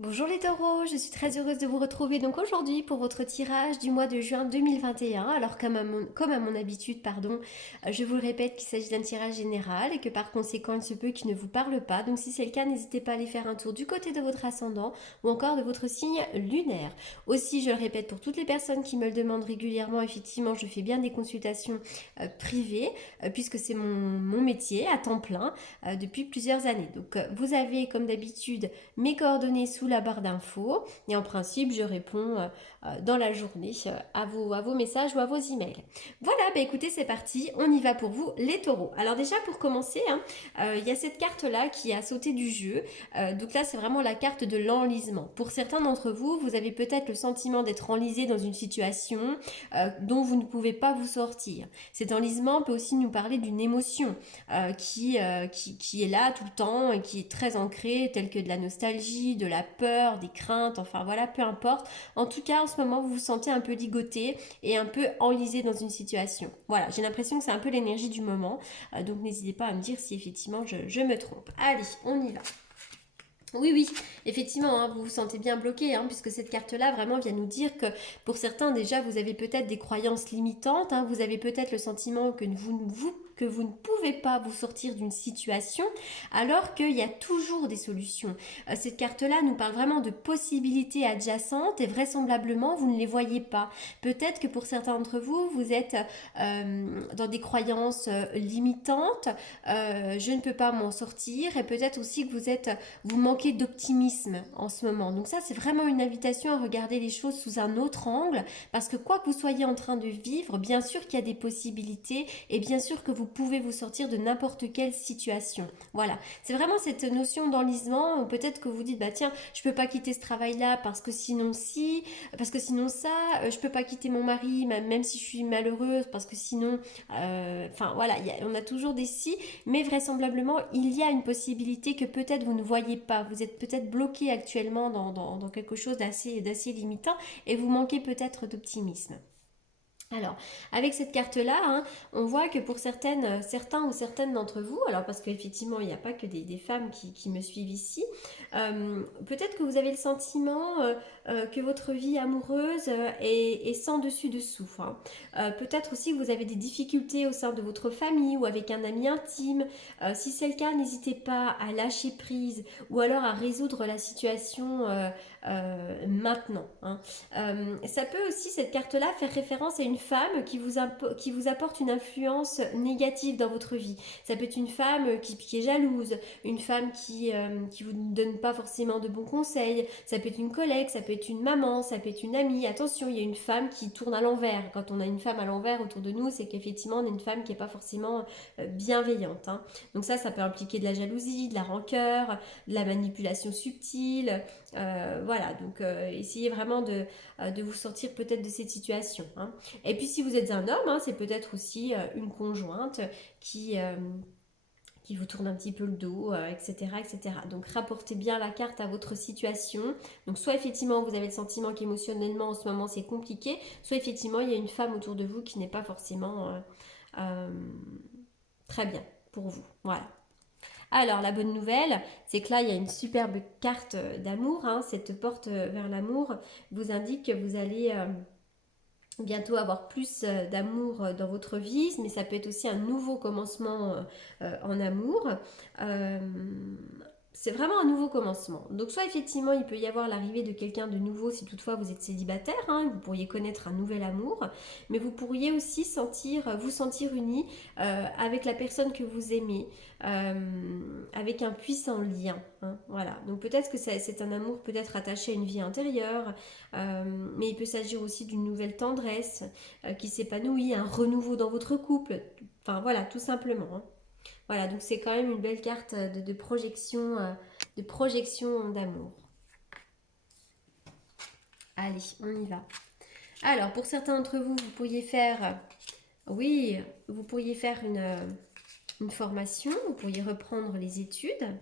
Bonjour les taureaux, je suis très heureuse de vous retrouver donc aujourd'hui pour votre tirage du mois de juin 2021. Alors comme à mon habitude, je vous le répète qu'il s'agit d'un tirage général et que par conséquent il se peut qu'il ne vous parle pas. Donc si c'est le cas, n'hésitez pas à aller faire un tour du côté de votre ascendant ou encore de votre signe lunaire. Aussi, je le répète pour toutes les personnes qui me le demandent régulièrement, effectivement je fais bien des consultations privées puisque c'est mon métier à temps plein depuis plusieurs années. Donc vous avez comme d'habitude mes coordonnées sous la barre d'infos et en principe je réponds dans la journée à vos messages ou à vos emails. Voilà, bah écoutez, c'est parti, on y va pour vous les taureaux. Alors déjà pour commencer, il y a cette carte là qui a sauté du jeu. Donc là c'est vraiment la carte de l'enlisement. Pour certains d'entre vous, vous avez peut-être le sentiment d'être enlisé dans une situation dont vous ne pouvez pas vous sortir. Cet enlisement peut aussi nous parler d'une émotion qui est là tout le temps et qui est très ancrée, telle que de la nostalgie, de la peur, des craintes, enfin voilà, peu importe. En tout cas, en ce moment, vous vous sentez un peu ligoté et un peu enlisé dans une situation. Voilà, j'ai l'impression que c'est un peu l'énergie du moment. Donc n'hésitez pas à me dire si effectivement je me trompe. Allez, on y va. Oui, oui, effectivement, vous vous sentez bien bloqué, puisque cette carte-là vraiment vient nous dire que pour certains déjà, vous avez peut-être des croyances limitantes, vous avez peut-être le sentiment que vous ne pouvez pas vous sortir d'une situation, alors qu'il y a toujours des solutions. Cette carte-là nous parle vraiment de possibilités adjacentes et vraisemblablement, vous ne les voyez pas. Peut-être que pour certains d'entre vous, vous êtes dans des croyances limitantes, je ne peux pas m'en sortir, et peut-être aussi que vous manquez d'optimisme en ce moment. Donc ça, c'est vraiment une invitation à regarder les choses sous un autre angle, parce que quoi que vous soyez en train de vivre, bien sûr qu'il y a des possibilités, et bien sûr que vous pouvez vous sortir de n'importe quelle situation. Voilà, c'est vraiment cette notion d'enlisement, peut-être que vous dites, bah tiens, je peux pas quitter ce travail-là parce que sinon si, parce que sinon ça, je peux pas quitter mon mari, même si je suis malheureuse, parce que sinon, enfin voilà, on a toujours des si, mais vraisemblablement, il y a une possibilité que peut-être vous ne voyez pas. Vous êtes peut-être bloqué actuellement dans quelque chose d'assez limitant et vous manquez peut-être d'optimisme. Alors, avec cette carte-là, on voit que pour certains ou certaines d'entre vous, alors parce qu'effectivement, il n'y a pas que des femmes qui me suivent ici, peut-être que vous avez le sentiment que votre vie amoureuse est sans dessus-dessous. Peut-être aussi que vous avez des difficultés au sein de votre famille ou avec un ami intime. Si c'est le cas, n'hésitez pas à lâcher prise ou alors à résoudre la situation maintenant. Ça peut aussi, cette carte-là, faire référence à une femme qui vous apporte une influence négative dans votre vie. Ça peut être une femme qui est jalouse, une femme qui vous donne pas forcément de bons conseils, ça peut être une collègue, ça peut être une maman, ça peut être une amie. Attention, il y a une femme qui tourne à l'envers. Quand on a une femme à l'envers autour de nous, c'est qu'effectivement, on a une femme qui n'est pas forcément bienveillante. Donc ça peut impliquer de la jalousie, de la rancœur, de la manipulation subtile, voilà, donc essayez vraiment de vous sortir peut-être de cette situation. Et puis si vous êtes un homme, c'est peut-être aussi une conjointe qui, euh, qui vous tourne un petit peu le dos, etc., etc. Donc rapportez bien la carte à votre situation. Donc soit effectivement vous avez le sentiment qu'émotionnellement en ce moment c'est compliqué, soit effectivement il y a une femme autour de vous qui n'est pas forcément euh, très bien pour vous. Voilà. Alors, la bonne nouvelle, c'est que là, il y a une superbe carte d'amour. Cette porte vers l'amour vous indique que vous allez bientôt avoir plus d'amour dans votre vie, mais ça peut être aussi un nouveau commencement en amour. Euh, c'est vraiment un nouveau commencement. Donc soit effectivement il peut y avoir l'arrivée de quelqu'un de nouveau si toutefois vous êtes célibataire, vous pourriez connaître un nouvel amour, mais vous pourriez aussi vous sentir uni avec la personne que vous aimez, avec un puissant lien. Voilà. Donc peut-être que c'est un amour peut-être attaché à une vie intérieure, mais il peut s'agir aussi d'une nouvelle tendresse qui s'épanouit, un renouveau dans votre couple. Enfin voilà, tout simplement. Voilà, donc c'est quand même une belle carte de projection d'amour. Allez, on y va. Alors, pour certains d'entre vous, oui, vous pourriez faire une formation, vous pourriez reprendre les études.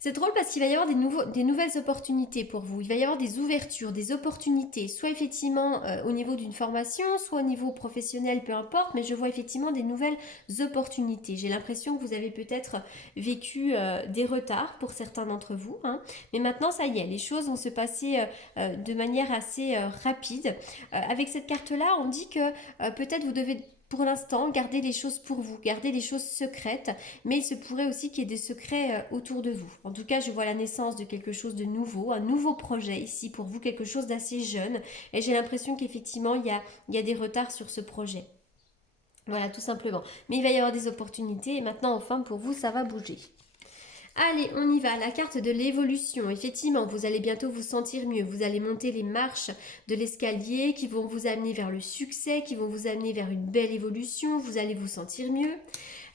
C'est drôle parce qu'il va y avoir des nouvelles opportunités pour vous. Il va y avoir des ouvertures, des opportunités, soit effectivement au niveau d'une formation, soit au niveau professionnel, peu importe, mais je vois effectivement des nouvelles opportunités. J'ai l'impression que vous avez peut-être vécu des retards pour certains d'entre vous, hein, mais maintenant ça y est, les choses vont se passer de manière assez rapide. Avec cette carte-là, on dit que peut-être vous devez pour l'instant, gardez les choses pour vous, gardez les choses secrètes, mais il se pourrait aussi qu'il y ait des secrets autour de vous. En tout cas, je vois la naissance de quelque chose de nouveau, un nouveau projet ici pour vous, quelque chose d'assez jeune, et j'ai l'impression qu'effectivement, il y a des retards sur ce projet. Voilà, tout simplement. Mais il va y avoir des opportunités, et maintenant, enfin, pour vous, ça va bouger. Allez, on y va. La carte de l'évolution. Effectivement, vous allez bientôt vous sentir mieux. Vous allez monter les marches de l'escalier qui vont vous amener vers le succès, qui vont vous amener vers une belle évolution. Vous allez vous sentir mieux.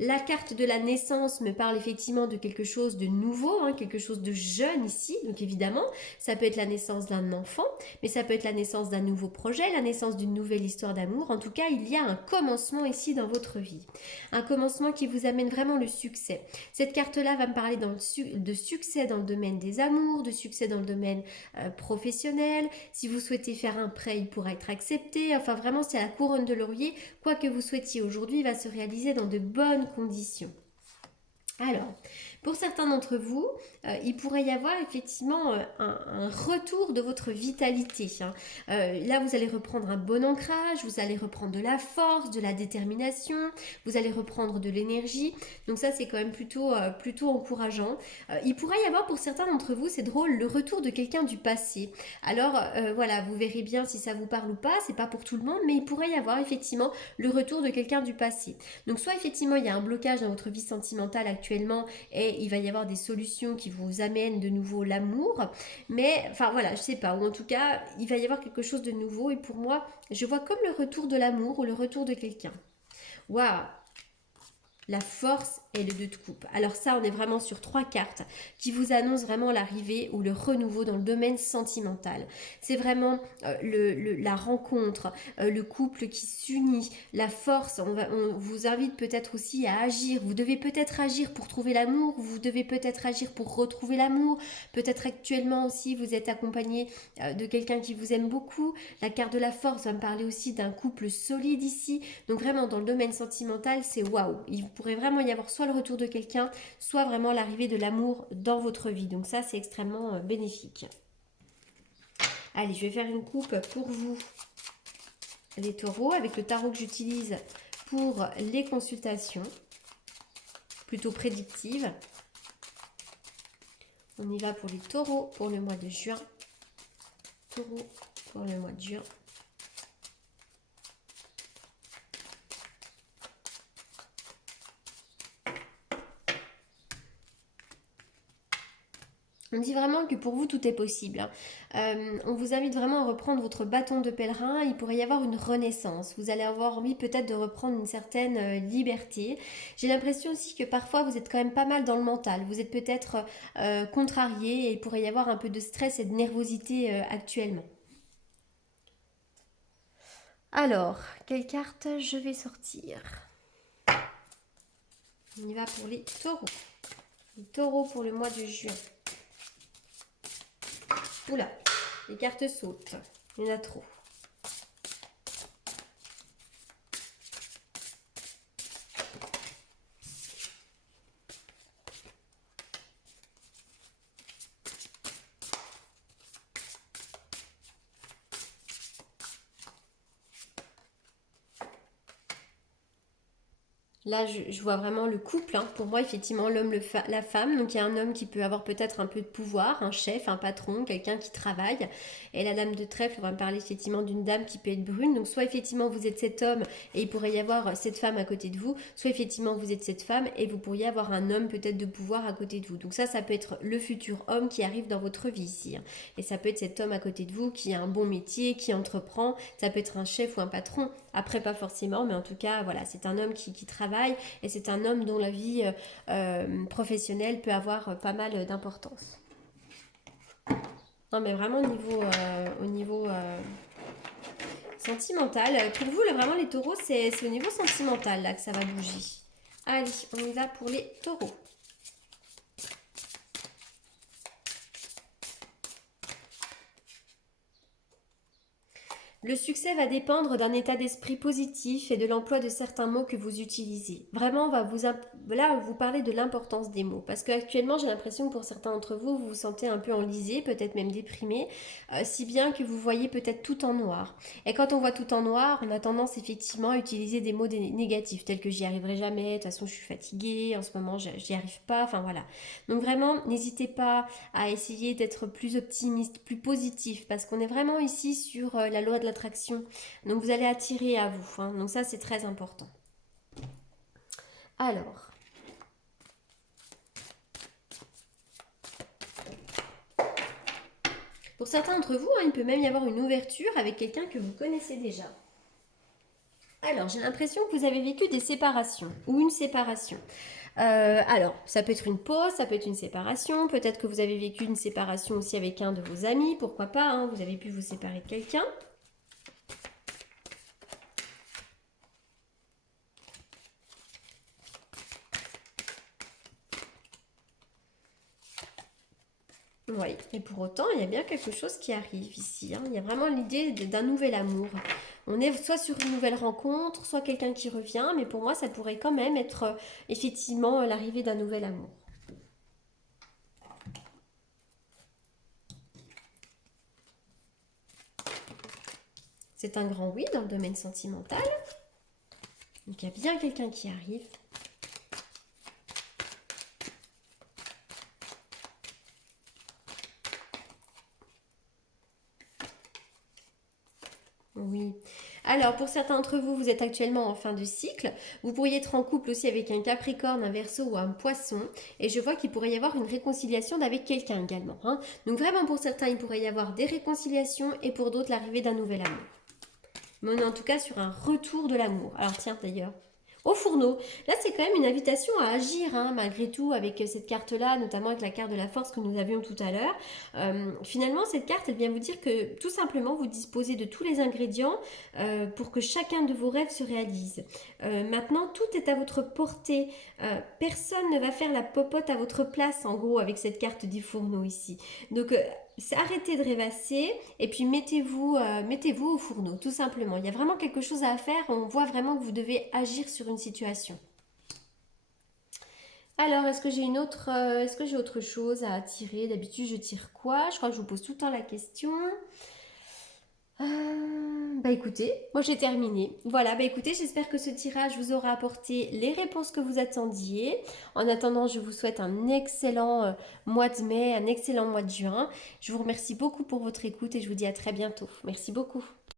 La carte de la naissance me parle effectivement de quelque chose de nouveau, hein, quelque chose de jeune ici. Donc évidemment, ça peut être la naissance d'un enfant, mais ça peut être la naissance d'un nouveau projet, la naissance d'une nouvelle histoire d'amour. En tout cas, il y a un commencement ici dans votre vie. Un commencement qui vous amène vraiment le succès. Cette carte-là va me parler de succès dans le domaine des amours, de succès dans le domaine professionnel. Si vous souhaitez faire un prêt, il pourra être accepté. Enfin, vraiment, c'est la couronne de laurier. Quoi que vous souhaitiez aujourd'hui va se réaliser dans de bonnes conditions. Alors, pour certains d'entre vous, il pourrait y avoir effectivement un retour de votre vitalité, hein. Là, vous allez reprendre un bon ancrage, vous allez reprendre de la force, de la détermination, vous allez reprendre de l'énergie. Donc ça, c'est quand même plutôt encourageant. Il pourrait y avoir pour certains d'entre vous, c'est drôle, le retour de quelqu'un du passé. Alors voilà, vous verrez bien si ça vous parle ou pas, c'est pas pour tout le monde, mais il pourrait y avoir effectivement le retour de quelqu'un du passé. Donc soit effectivement, il y a un blocage dans votre vie sentimentale actuellement et il va y avoir des solutions qui vous amènent de nouveau l'amour, mais enfin voilà, je sais pas, ou en tout cas il va y avoir quelque chose de nouveau et pour moi je vois comme le retour de l'amour ou le retour de quelqu'un. Waouh, la force et le 2 de coupe. Alors ça, on est vraiment sur 3 cartes qui vous annoncent vraiment l'arrivée ou le renouveau dans le domaine sentimental. C'est vraiment la rencontre, le couple qui s'unit, la force. On vous invite peut-être aussi à agir. Vous devez peut-être agir pour trouver l'amour, vous devez peut-être agir pour retrouver l'amour. Peut-être actuellement aussi, vous êtes accompagné de quelqu'un qui vous aime beaucoup. La carte de la force va me parler aussi d'un couple solide ici. Donc vraiment, dans le domaine sentimental, c'est waouh. Il pourrait vraiment y avoir soit le retour de quelqu'un, soit vraiment l'arrivée de l'amour dans votre vie. Donc ça, c'est extrêmement bénéfique. Allez, je vais faire une coupe pour vous, les taureaux, avec le tarot que j'utilise pour les consultations, plutôt prédictives. On y va pour les taureaux pour le mois de juin. Taureau pour le mois de juin. On dit vraiment que pour vous, tout est possible. On vous invite vraiment à reprendre votre bâton de pèlerin. Il pourrait y avoir une renaissance. Vous allez avoir envie peut-être de reprendre une certaine liberté. J'ai l'impression aussi que parfois, vous êtes quand même pas mal dans le mental. Vous êtes peut-être contrarié et il pourrait y avoir un peu de stress et de nervosité actuellement. Alors, quelle carte je vais sortir? On y va pour les taureaux. Les taureaux pour le mois de juin. Oula, les cartes sautent. Il y en a trop. Là, je vois vraiment le couple, hein. Pour moi, effectivement, l'homme, la femme. Donc, il y a un homme qui peut avoir peut-être un peu de pouvoir, un chef, un patron, quelqu'un qui travaille. Et la dame de trèfle, on va me parler effectivement d'une dame qui peut être brune. Donc, soit effectivement, vous êtes cet homme et il pourrait y avoir cette femme à côté de vous. Soit effectivement, vous êtes cette femme et vous pourriez avoir un homme peut-être de pouvoir à côté de vous. Donc, ça peut être le futur homme qui arrive dans votre vie ici, hein. Et ça peut être cet homme à côté de vous qui a un bon métier, qui entreprend. Ça peut être un chef ou un patron. Après, pas forcément, mais en tout cas, voilà, c'est un homme qui travaille. Et c'est un homme dont la vie professionnelle peut avoir pas mal d'importance. Non mais vraiment au niveau sentimental, pour vous vraiment les taureaux c'est au niveau sentimental là que ça va bouger. Allez, on y va pour les taureaux. Le succès va dépendre d'un état d'esprit positif et de l'emploi de certains mots que vous utilisez. Vraiment, on va là, vous parler de l'importance des mots. Parce qu'actuellement, j'ai l'impression que pour certains d'entre vous, vous vous sentez un peu enlisé, peut-être même déprimé, si bien que vous voyez peut-être tout en noir. Et quand on voit tout en noir, on a tendance effectivement à utiliser des mots négatifs, tels que j'y arriverai jamais, de toute façon je suis fatiguée, en ce moment j'y arrive pas, enfin voilà. Donc vraiment, n'hésitez pas à essayer d'être plus optimiste, plus positif, parce qu'on est vraiment ici sur la loi de l'attraction. Donc vous allez attirer à vous, hein. Donc ça c'est très important. Alors, pour certains d'entre vous, hein, il peut même y avoir une ouverture avec quelqu'un que vous connaissez déjà. Alors, j'ai l'impression que vous avez vécu des séparations ou une séparation. Alors, ça peut être une pause, ça peut être une séparation. Peut-être que vous avez vécu une séparation aussi avec un de vos amis, pourquoi pas, hein, vous avez pu vous séparer de quelqu'un. Oui, et pour autant, il y a bien quelque chose qui arrive ici, hein. Il y a vraiment l'idée d'un nouvel amour. On est soit sur une nouvelle rencontre, soit quelqu'un qui revient, mais pour moi, ça pourrait quand même être effectivement l'arrivée d'un nouvel amour. C'est un grand oui dans le domaine sentimental. Donc il y a bien quelqu'un qui arrive. Oui. Alors, pour certains d'entre vous, vous êtes actuellement en fin de cycle. Vous pourriez être en couple aussi avec un Capricorne, un Verseau ou un Poisson. Et je vois qu'il pourrait y avoir une réconciliation avec quelqu'un également, hein. Donc vraiment, pour certains, il pourrait y avoir des réconciliations et pour d'autres, l'arrivée d'un nouvel amour. Mais on est en tout cas sur un retour de l'amour. Alors tiens d'ailleurs, au fourneau, là c'est quand même une invitation à agir, hein, malgré tout, avec cette carte-là, notamment avec la carte de la force que nous avions tout à l'heure. Finalement, cette carte, elle vient vous dire que tout simplement, vous disposez de tous les ingrédients pour que chacun de vos rêves se réalise. Maintenant, tout est à votre portée. Personne ne va faire la popote à votre place, en gros, avec cette carte du fourneau ici. Donc, arrêtez de rêvasser et puis mettez-vous au fourneau, tout simplement. Il y a vraiment quelque chose à faire. On voit vraiment que vous devez agir sur une situation. Alors, est-ce que j'ai autre chose à tirer? D'habitude, je tire quoi? Je crois que je vous pose tout le temps la question. Bah écoutez, moi j'ai terminé. Voilà, bah écoutez, j'espère que ce tirage vous aura apporté les réponses que vous attendiez. En attendant, je vous souhaite un excellent mois de mai, un excellent mois de juin. Je vous remercie beaucoup pour votre écoute et je vous dis à très bientôt. Merci beaucoup.